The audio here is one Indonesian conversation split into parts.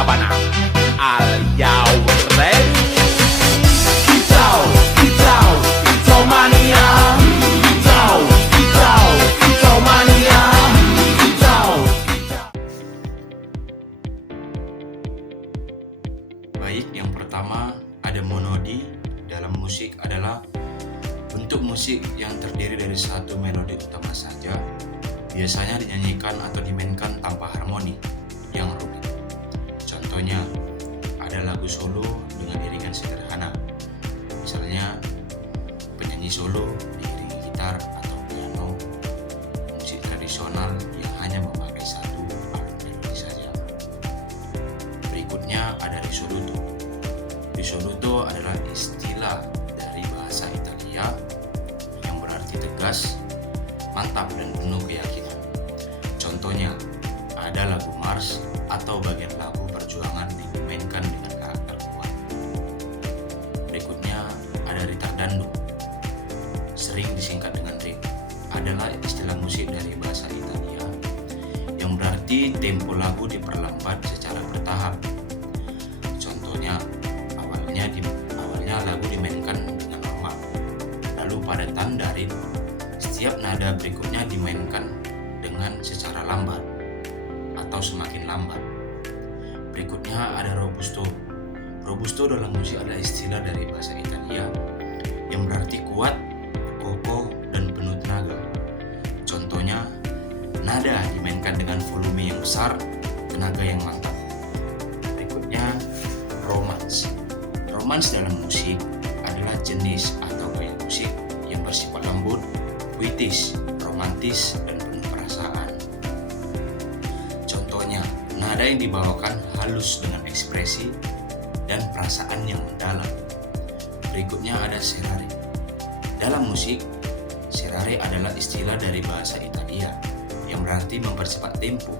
Sabana. Are you ready? Kicau, kicau, kicau mania. Kicau, kicau, kicau mania. Kicau, kicau. Baik, yang pertama ada monodi. Dalam musik adalah bentuk musik yang terdiri dari satu melodi utama saja, biasanya dinyanyikan atau dimainkan tanpa harmoni yang rumit. Contohnya, ada lagu solo dengan iringan sederhana. Misalnya, penyanyi solo diiringi gitar atau piano, musik tradisional yang hanya memakai satu alat melodi saja. Berikutnya ada risoluto. Risoluto adalah istilah dari bahasa Italia yang berarti tegas, mantap, dan penuh keyakinan. Contohnya, ada lagu Mars atau bagian lagu perjuangan dimainkan dengan karakter kuat. Berikutnya ada ritardando, sering disingkat dengan RIP, adalah istilah musik dari bahasa Italia yang berarti tempo lagu diperlambat secara bertahap. Contohnya, awalnya lagu dimainkan dengan normal, lalu pada tanda RIP, setiap nada berikutnya dimainkan dengan secara lambat atau semakin lambat. Berikutnya ada robusto. Robusto dalam musik adalah istilah dari bahasa Italia yang berarti kuat, kokoh, dan penuh tenaga. Contohnya, nada dimainkan dengan volume yang besar, tenaga yang mantap. Berikutnya, romance. Romance dalam musik adalah jenis atau gaya musik yang bersifat lembut, puitis, romantis, dan penuh perasaan. Contohnya, nada yang dibawakan halus dengan ekspresi dan perasaan yang mendalam. Berikutnya ada serare. Dalam musik, serare adalah istilah dari bahasa Italia yang berarti mempercepat tempo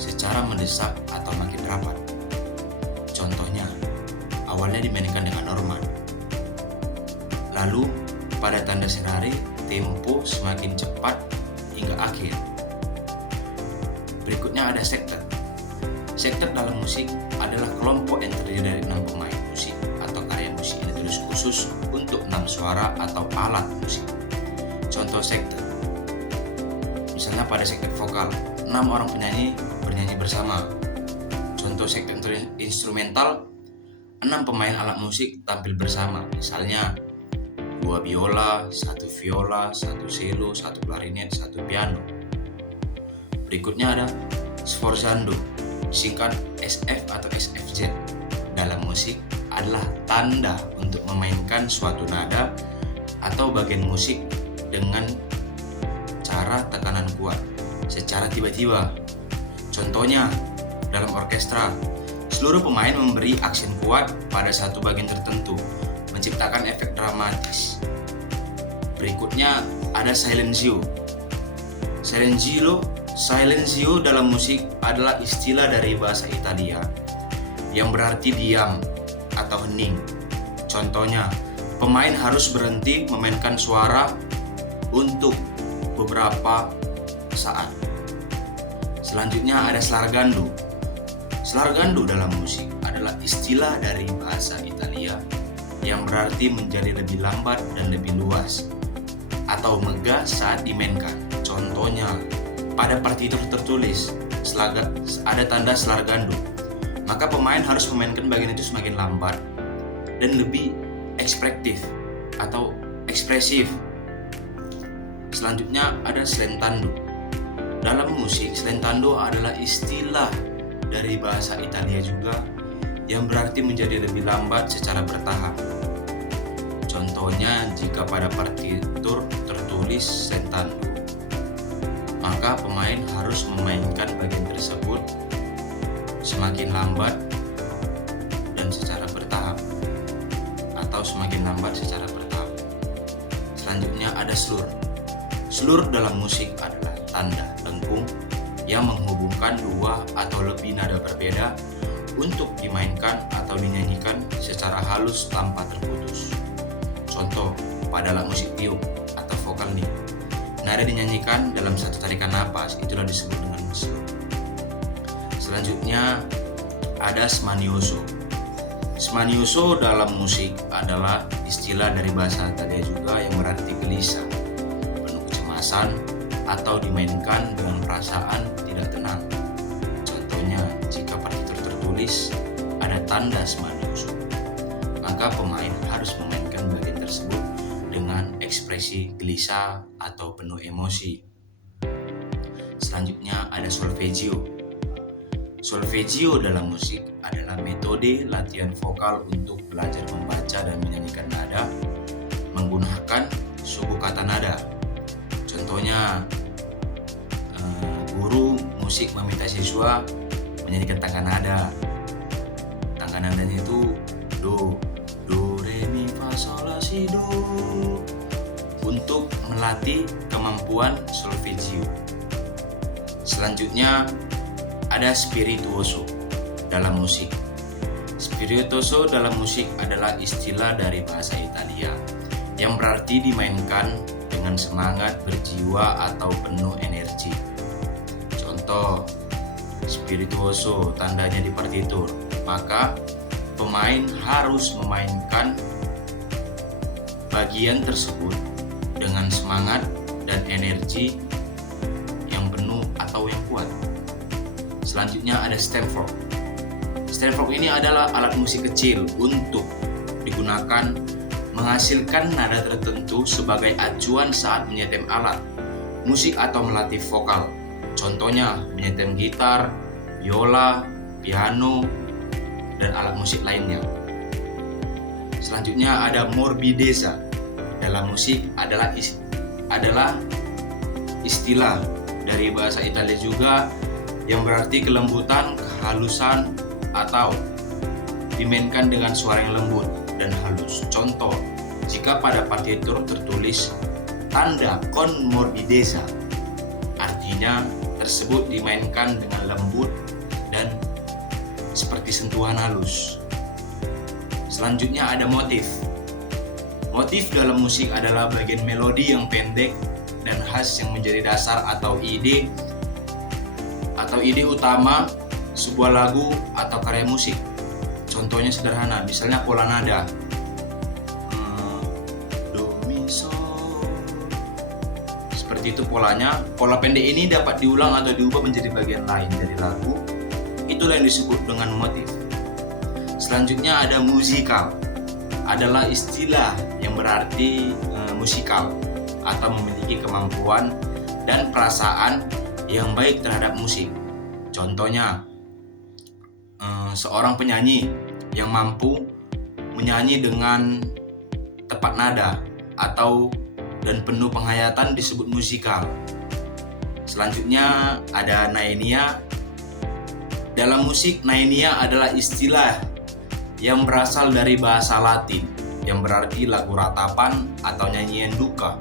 secara mendesak atau makin rapat. Contohnya, awalnya dimainkan dengan normal, lalu pada tanda serare tempo semakin cepat hingga akhir. Berikutnya ada sektet. Sektet dalam musik adalah kelompok yang terdiri dari 6 pemain musik atau karya musik yang ditulis khusus untuk 6 suara atau alat musik. Contoh sektet, misalnya pada sektet vokal, 6 orang penyanyi bernyanyi bersama. Contoh sektet instrumental, 6 pemain alat musik tampil bersama, misalnya 2 biola, 1 viola, 1 cello, 1 klarinet, 1 piano. Berikutnya ada sforzando, singkat SF atau SFZ. Dalam musik adalah tanda untuk memainkan suatu nada atau bagian musik dengan cara tekanan kuat secara tiba-tiba. Contohnya, dalam orkestra, seluruh pemain memberi aksen kuat pada satu bagian tertentu, menciptakan efek dramatis. Berikutnya ada silenzio. Silenzio dalam musik adalah istilah dari bahasa Italia yang berarti diam atau hening. Contohnya, pemain harus berhenti memainkan suara untuk beberapa saat. Selanjutnya ada slargando. Slargando dalam musik adalah istilah dari bahasa Italia yang berarti menjadi lebih lambat dan lebih luas atau megah saat dimainkan. Contohnya, pada partitur tertulis ada tanda slargando, maka pemain harus memainkan bagian itu semakin lambat dan lebih ekspresif atau ekspresif. Selanjutnya ada slentando. Dalam musik, slentando adalah istilah dari bahasa Italia juga yang berarti menjadi lebih lambat secara bertahap. Contohnya, jika pada partitur tertulis slentando, maka pemain harus memainkan bagian tersebut semakin lambat dan secara bertahap, atau semakin lambat secara bertahap. Selanjutnya ada slur. Slur dalam musik adalah tanda lengkung yang menghubungkan 2 atau lebih nada berbeda untuk dimainkan atau dinyanyikan secara halus tanpa terputus. Contoh, pada alat musik tiup atau vokal nih, nada dinyanyikan dalam satu tarikan napas, itulah disebut dengan slur. Selanjutnya ada smanioso. Smanioso dalam musik adalah istilah dari bahasa Italia juga yang berarti gelisah, penuh kecemasan, atau dimainkan dengan perasaan tidak tenang. Contohnya, jika partitur tertulis ada tanda smanioso, maka pemain harus memainkan bagian tersebut dengan ekspresi gelisah atau penuh emosi. Selanjutnya ada solfeggio. Solfeggio dalam musik adalah metode latihan vokal untuk belajar membaca dan menyanyikan nada menggunakan suku kata nada. Contohnya, guru musik meminta siswa menyanyikan tangga nada. Tangga nadanya itu do, re, mi, fa, sol, la, si, do, untuk melatih kemampuan solfeggio. Selanjutnya ada spirituoso dalam musik. Spirituoso dalam musik adalah istilah dari bahasa Italia yang berarti dimainkan dengan semangat, berjiwa, atau penuh energi. Contoh, spirituoso tandanya di partitur, maka pemain harus memainkan bagian tersebut dengan semangat dan energi yang penuh atau yang kuat. Selanjutnya ada stem fork. Stem fork ini adalah alat musik kecil untuk digunakan menghasilkan nada tertentu sebagai acuan saat menyetem alat musik atau melatih vokal. Contohnya menyetem gitar, biola, piano, dan alat musik lainnya. Selanjutnya ada morbidezza. Dalam musik adalah istilah dari bahasa Italia juga yang berarti kelembutan, kehalusan, atau dimainkan dengan suara yang lembut dan halus. Contoh, jika pada partitur tertulis tanda con morbidezza, artinya tersebut dimainkan dengan lembut dan seperti sentuhan halus. Selanjutnya ada motif. Motif dalam musik adalah bagian melodi yang pendek dan khas yang menjadi dasar atau ide utama sebuah lagu atau karya musik. Contohnya sederhana, misalnya pola nada, do, mi, sol. Seperti itu polanya. Pola pendek ini dapat diulang atau diubah menjadi bagian lain dari lagu. Itulah yang disebut dengan motif. Selanjutnya ada musikal. Adalah istilah yang berarti musikal atau memiliki kemampuan dan perasaan yang baik terhadap musik. Contohnya, seorang penyanyi yang mampu menyanyi dengan tepat nada dan penuh penghayatan disebut musikal. Selanjutnya ada naenia. Dalam musik, naenia adalah istilah yang berasal dari bahasa Latin yang berarti lagu ratapan atau nyanyian duka.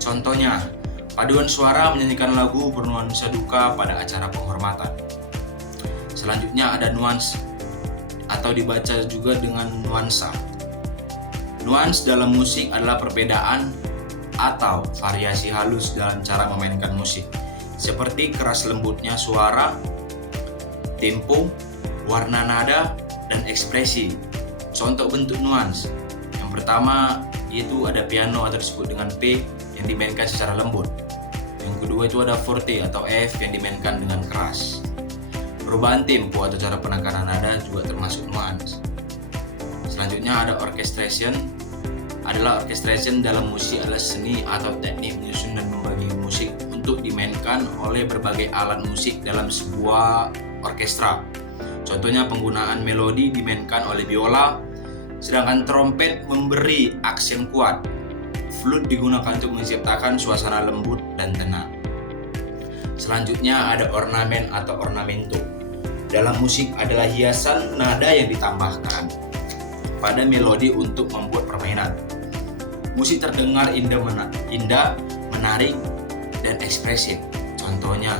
Contohnya, paduan suara menyanyikan lagu bernuansa duka pada acara penghormatan. Selanjutnya ada nuans atau dibaca juga dengan nuansa. Nuans dalam musik adalah perbedaan atau variasi halus dalam cara memainkan musik, seperti keras lembutnya suara, tempo, warna nada, dan ekspresi. Contoh bentuk nuans. Yang pertama yaitu ada piano atau disebut dengan P yang dimainkan secara lembut. Yang kedua itu ada forte atau F yang dimainkan dengan keras. Perubahan tempo atau cara penekanan nada juga termasuk nuans. Selanjutnya ada orchestration. Orchestration dalam musik adalah seni atau teknik menyusun dan membagi musik untuk dimainkan oleh berbagai alat musik dalam sebuah orkestra. Contohnya penggunaan melodi dimainkan oleh biola, sedangkan trompet memberi aksen kuat. Flute digunakan untuk menciptakan suasana lembut dan tenang. Selanjutnya ada ornamen atau ornamento. Dalam musik adalah hiasan nada yang ditambahkan pada melodi untuk membuat permainan. Musik terdengar indah, menarik, dan ekspresif. Contohnya,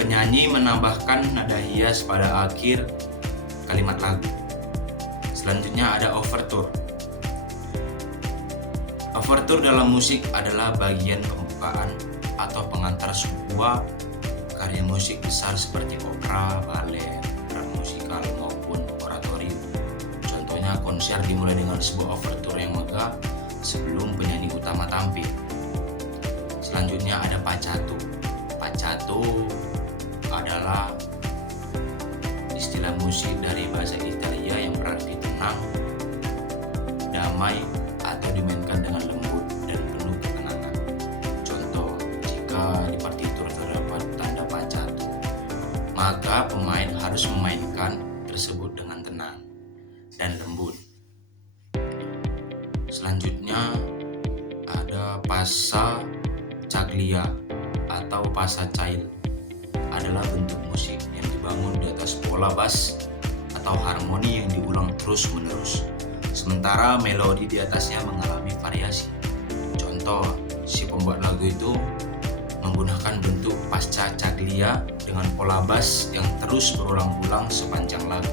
penyanyi menambahkan nada hias pada akhir kalimat lagu. Selanjutnya ada overture. Overture dalam musik adalah bagian pembukaan atau pengantar sebuah karya musik. musik besar seperti opera, balet, drum musikal maupun oratorium. Contohnya konser dimulai dengan sebuah overture yang megah sebelum penyanyi utama tampil. Selanjutnya ada paccato. Paccato adalah istilah musik dari bahasa Italia yang berarti tenang, damai, atau dimainkan dengan lembut dan penuh ketenangan. Contoh, jika di partitur terdapat tanda paccato, maka pemain harus memainkan tersebut dengan tenang dan lembut. Selanjutnya ada passacaglia atau passacail, adalah bentuk musik yang dibangun di atas pola bass atau harmoni yang diulang terus-menerus, sementara melodi di atasnya mengalami variasi. Contoh, si pembuat lagu itu menggunakan bentuk passacaglia dengan pola bass yang terus berulang-ulang sepanjang lagu.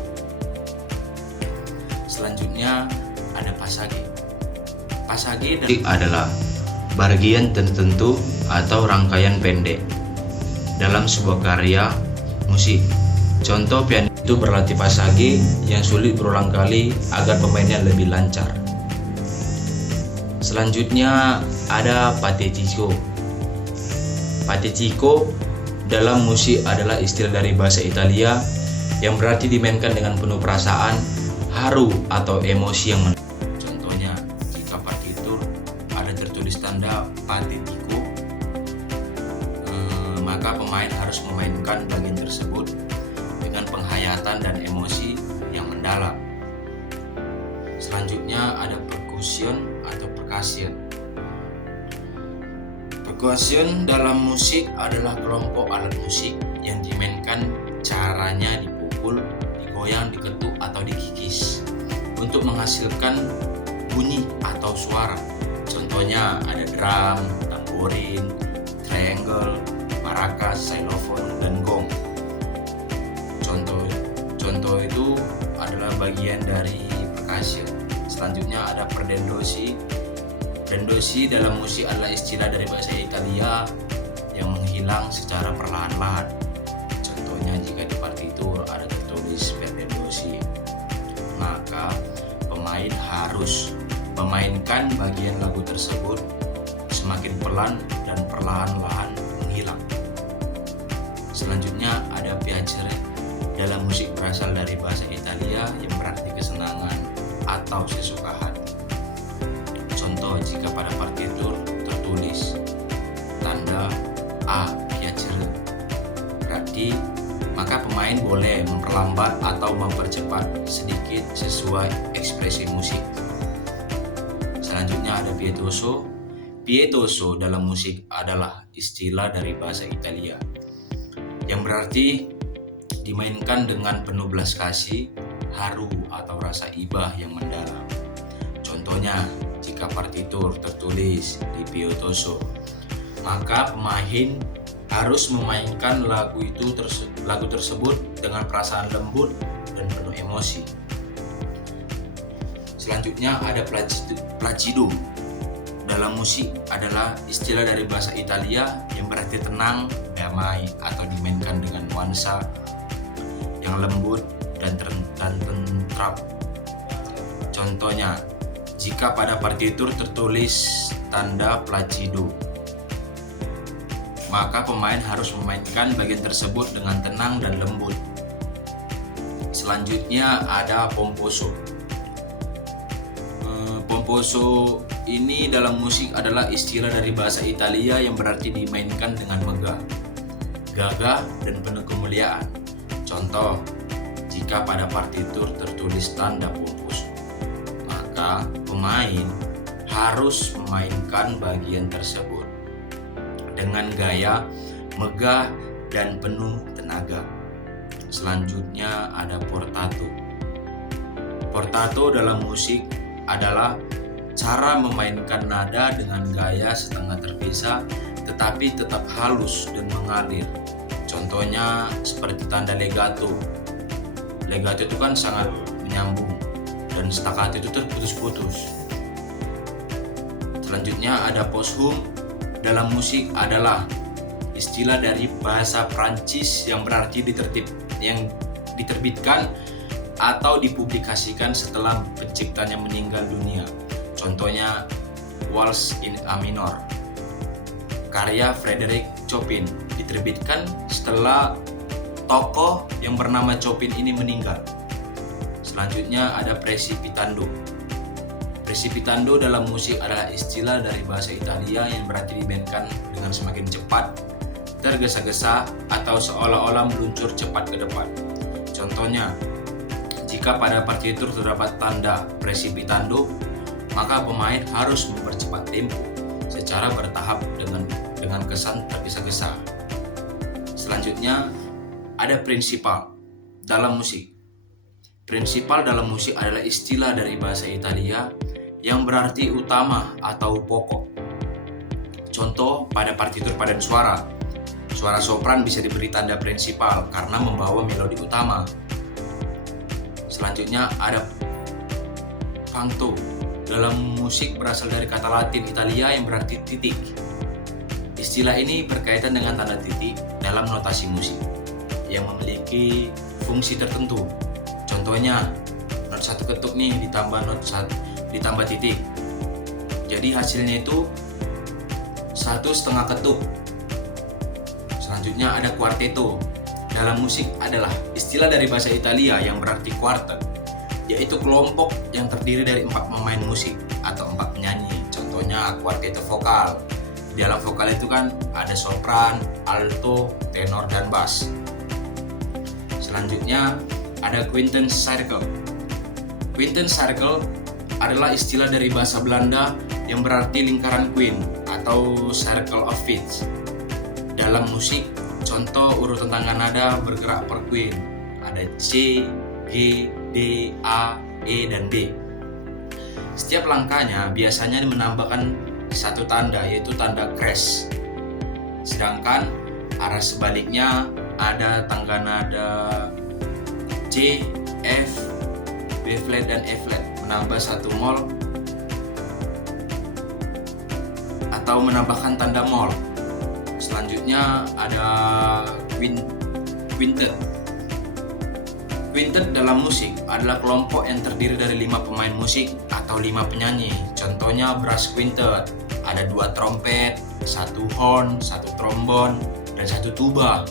Selanjutnya ada passage. Passage adalah bagian tertentu atau rangkaian pendek dalam sebuah karya musik. Contoh, pianis itu berlatih passage yang sulit berulang kali agar pemainnya lebih lancar. Selanjutnya ada patetico. Patetico dalam musik adalah istilah dari bahasa Italia yang berarti dimainkan dengan penuh perasaan, haru atau emosi yang mendalam. Contohnya, jika partitur ada tertulis tanda patetico, maka pemain harus memainkan bagian tersebut dengan penghayatan dan emosi yang mendalam. Selanjutnya ada percussion atau percussion. Percussion dalam musik adalah kelompok alat musik yang dimainkan caranya dipukul, digoyang, diketuk, atau dikikis untuk menghasilkan bunyi atau suara. Contohnya ada drum, tamborin, triangle, maracas, xylophone, dan gong. Contoh itu adalah bagian dari percussion. Selanjutnya ada perdendosi. Dendosi dalam musik adalah istilah dari bahasa Italia yang menghilang secara perlahan-lahan. Contohnya, jika di partitur ada tertulis perdendosi, maka pemain harus memainkan bagian lagu tersebut semakin pelan dan perlahan-lahan menghilang. Selanjutnya ada piacere. Dalam musik berasal dari bahasa Italia yang berarti kesenangan atau sesuka hati. Contoh, jika pada partitur tertulis tanda A piacere, berarti maka pemain boleh memperlambat atau mempercepat sedikit sesuai ekspresi musik. Selanjutnya ada pietoso. Pietoso dalam musik adalah istilah dari bahasa Italia yang berarti dimainkan dengan penuh belas kasih, haru, atau rasa ibah yang mendalam. Contohnya, jika partitur tertulis di pietoso, maka pemain harus memainkan lagu tersebut dengan perasaan lembut dan penuh emosi. Selanjutnya ada placido. Dalam musik adalah istilah dari bahasa Italia yang berarti tenang, damai, atau dimainkan dengan nuansa yang lembut dan tentram. Contohnya, jika pada partitur tertulis tanda placido, maka pemain harus memainkan bagian tersebut dengan tenang dan lembut. Selanjutnya ada pomposo. Pomposo ini dalam musik adalah istilah dari bahasa Italia yang berarti dimainkan dengan megah, gagah, dan penuh kemuliaan. Contoh, jika pada partitur tertulis tanda pomposo, maka pemain harus memainkan bagian tersebut dengan gaya megah dan penuh tenaga. Selanjutnya ada portato. Portato dalam musik adalah cara memainkan nada dengan gaya setengah terpisah tetapi tetap halus dan mengalir. Contohnya seperti tanda legato. Legato itu kan sangat menyambung dan staccato itu terputus-putus. Selanjutnya ada posthum. Dalam musik adalah istilah dari bahasa Prancis yang berarti diterbitkan atau dipublikasikan setelah penciptanya meninggal dunia. Contohnya Waltz in A minor, karya Frédéric Chopin, diterbitkan setelah tokoh yang bernama Chopin ini meninggal. Selanjutnya ada precipitando. Precipitando dalam musik adalah istilah dari bahasa Italia yang berarti dimainkan dengan semakin cepat, tergesa-gesa, atau seolah-olah meluncur cepat ke depan. Contohnya, jika pada partitur terdapat tanda precipitando, maka pemain harus mempercepat tempo secara bertahap dengan kesan tergesa-gesa. Selanjutnya, ada principal dalam musik. Principal dalam musik adalah istilah dari bahasa Italia yang berarti utama atau pokok. Contoh, pada partitur padan suara, suara sopran bisa diberi tanda principal karena membawa melodi utama. Selanjutnya ada functo. Dalam musik berasal dari kata Latin Italia yang berarti titik. Istilah ini berkaitan dengan tanda titik dalam notasi musik yang memiliki fungsi tertentu. Contohnya, not satu ketuk nih ditambah titik. Jadi hasilnya itu 1,5 ketuk. Selanjutnya ada quartetto. Dalam musik adalah istilah dari bahasa Italia yang berarti quartet, yaitu kelompok yang terdiri dari 4 pemain musik atau 4 penyanyi. Contohnya quartetto vokal. Di dalam vokal itu kan ada sopran, alto, tenor, dan bass. Selanjutnya ada quintet circle. Quintet circle adalah istilah dari bahasa Belanda yang berarti lingkaran queen atau circle of fifths. Dalam musik, contoh urutan tangga nada bergerak per queen. Ada C, G, D, A, E, dan D. Setiap langkahnya biasanya menambahkan satu tanda, yaitu tanda crash. Sedangkan arah sebaliknya ada tangga nada C, F, B flat, dan E flat, menambah satu mol atau menambahkan tanda mol. Selanjutnya ada quintet. Quintet dalam musik adalah kelompok yang terdiri dari 5 pemain musik atau 5 penyanyi. Contohnya brass quintet, ada 2 trompet, 1 horn, 1 trombon, dan 1 tuba.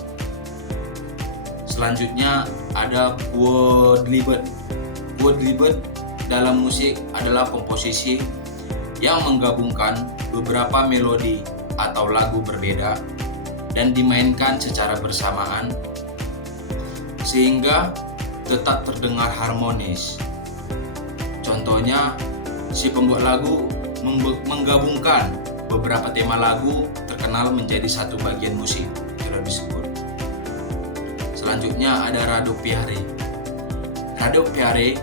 Selanjutnya ada quodlibet. Quodlibet dalam musik adalah komposisi yang menggabungkan beberapa melodi atau lagu berbeda dan dimainkan secara bersamaan sehingga tetap terdengar harmonis. Contohnya, si pembuat lagu menggabungkan beberapa tema lagu terkenal menjadi satu bagian musik, sudah disebut. Selanjutnya ada raddoppiare. Raddoppiare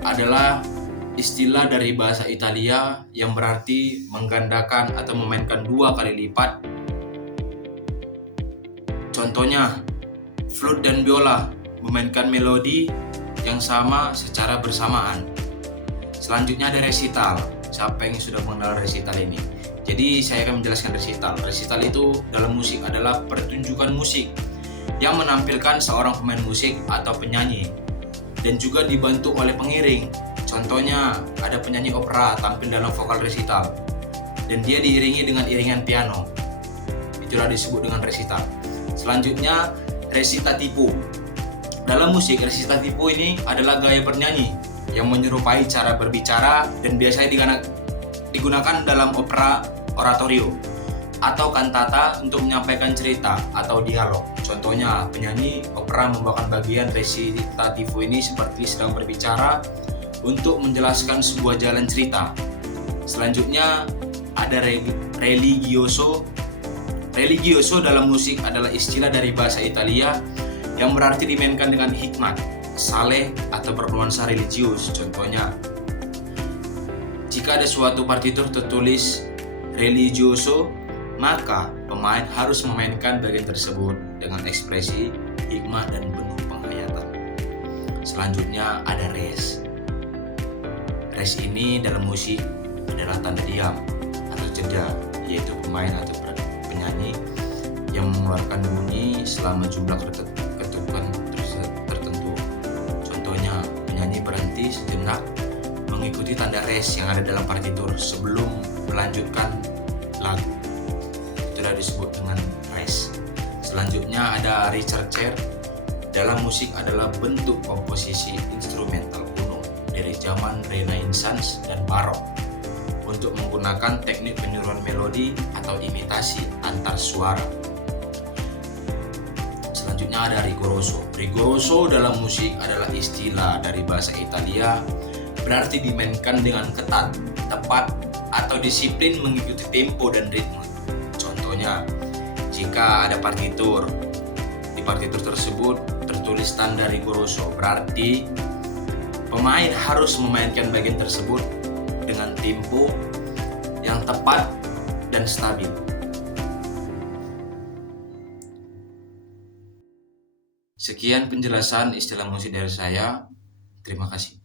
adalah istilah dari bahasa Italia yang berarti menggandakan atau memainkan 2 kali lipat. Contohnya, flute dan biola memainkan melodi yang sama secara bersamaan. Selanjutnya ada recital. Siapa yang sudah mengenal recital ini? Jadi saya akan menjelaskan recital. Recital itu dalam musik adalah pertunjukan musik yang menampilkan seorang pemain musik atau penyanyi dan juga dibantu oleh pengiring. Contohnya ada penyanyi opera tampil dalam vokal recital dan dia diiringi dengan iringan piano. Itulah disebut dengan recital. Selanjutnya recitativo. Dalam musik, recitativo ini adalah gaya bernyanyi yang menyerupai cara berbicara dan biasanya digunakan dalam opera oratorio atau kantata untuk menyampaikan cerita atau dialog. Contohnya, penyanyi opera membawakan bagian recitativo ini seperti sedang berbicara untuk menjelaskan sebuah jalan cerita. Selanjutnya ada religioso. Religioso dalam musik adalah istilah dari bahasa Italia yang berarti dimainkan dengan hikmat, saleh, atau bernuansa religius. Contohnya, jika ada suatu partitur tertulis religioso, maka pemain harus memainkan bagian tersebut dengan ekspresi hikmat dan penuh penghayatan. Selanjutnya ada res. Res ini dalam musik adalah tanda diam atau jeda, yaitu pemain atau penyanyi yang mengeluarkan bunyi selama jumlah ketukan tertentu. Contohnya, penyanyi berhenti sejenak mengikuti tanda res yang ada dalam partitur sebelum melanjutkan lagu. Itulah disebut dengan res. Selanjutnya ada ricercar. Dalam musik adalah bentuk komposisi instrumental kuno dari zaman Renaissance dan Barok untuk menggunakan teknik peniruan melodi atau imitasi antar suara. Selanjutnya ada rigoroso. Rigoroso dalam musik adalah istilah dari bahasa Italia, berarti dimainkan dengan ketat, tepat, atau disiplin mengikuti tempo dan ritme. Contohnya, jika ada partitur, di partitur tersebut tertulis tanda rigoroso, berarti pemain harus memainkan bagian tersebut dengan tempo yang tepat dan stabil. Sekian penjelasan istilah musik dari saya. Terima kasih.